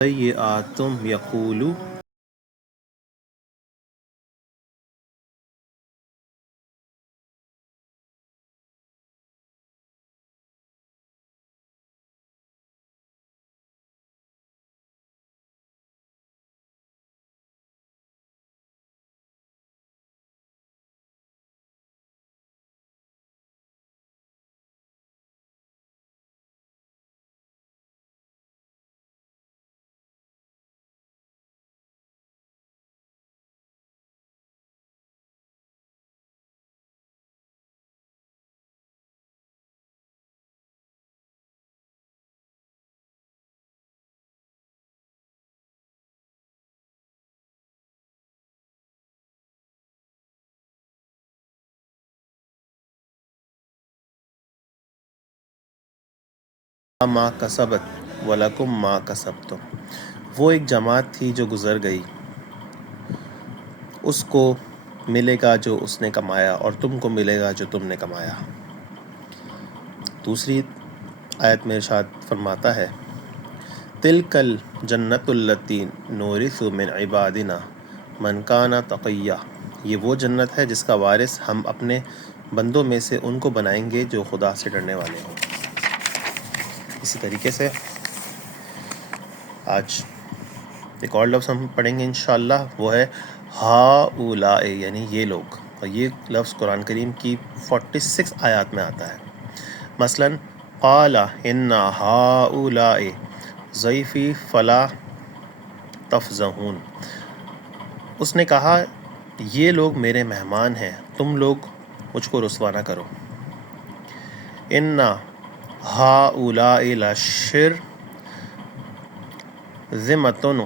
سیئات یقول ما کسبت ولکم ما کسبتم، وہ ایک جماعت تھی جو گزر گئی، اس کو ملے گا جو اس نے کمایا اور تم کو ملے گا جو تم نے کمایا۔ دوسری آیت میں ارشاد فرماتا ہے تِلْکَ الْجَنَّةُ الَّتِی نُورِثُ مِنْ عِبَادِنَا مَنْ کَانَ تَقِیًّا، یہ وہ جنت ہے جس کا وارث ہم اپنے بندوں میں سے ان کو بنائیں گے جو خدا سے ڈرنے والے ہوں۔ اسی طریقے سے آج ایک اور لفظ ہم پڑھیں گے انشاءاللہ، وہ ہے ہؤلاء، یعنی یہ لوگ، اور یہ لفظ قرآن کریم کی 46 آیات میں آتا ہے۔ مثلا قال ان ہؤلاء ضیفی فلا تفضحون، اس نے کہا یہ لوگ میرے مہمان ہیں، تم لوگ مجھ کو رسوا نہ کرو۔ ان ہؤلاء لشرذمۃ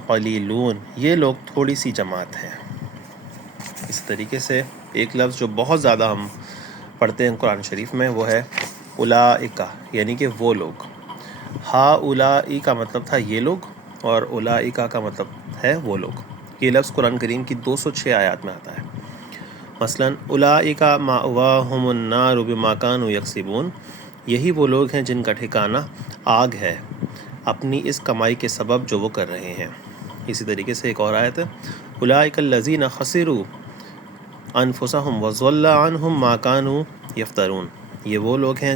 قلیلون، یہ لوگ تھوڑی سی جماعت ہے۔ اس طریقے سے ایک لفظ جو بہت زیادہ ہم پڑھتے ہیں قرآن شریف میں وہ ہے اولئک، یعنی کہ وہ لوگ۔ ہؤلاء کا مطلب تھا یہ لوگ، اور اولئک کا مطلب ہے وہ لوگ۔ یہ لفظ قرآن کریم کی 206 آیات میں آتا ہے۔ مثلا اولئک مأواہم النار بما کانوا یکسبون، یہی وہ لوگ ہیں جن کا ٹھکانہ آگ ہے اپنی اس کمائی کے سبب جو وہ کر رہے ہیں۔ اسی طریقے سے ایک اور آیت ہے اولئک الذین خسروا انفسہم وضل عنہم ما کانوا یفترون، یہ وہ لوگ ہیں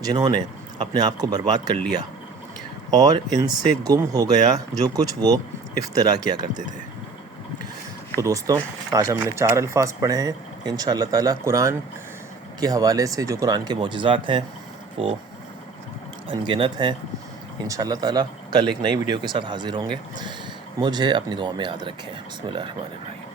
جنہوں نے اپنے آپ کو برباد کر لیا اور ان سے گم ہو گیا جو کچھ وہ افترا کیا کرتے تھے۔ تو دوستوں آج ہم نے 4 الفاظ پڑھے ہیں، انشاءاللہ تعالی قرآن کے حوالے سے جو قرآن کے معجزات ہیں وہ انگنت ہیں۔ انشاءاللہ تعالی کل ایک نئی ویڈیو کے ساتھ حاضر ہوں گے۔ مجھے اپنی دعا میں یاد رکھیں۔ بسم اللہ الرحمن الرحیم۔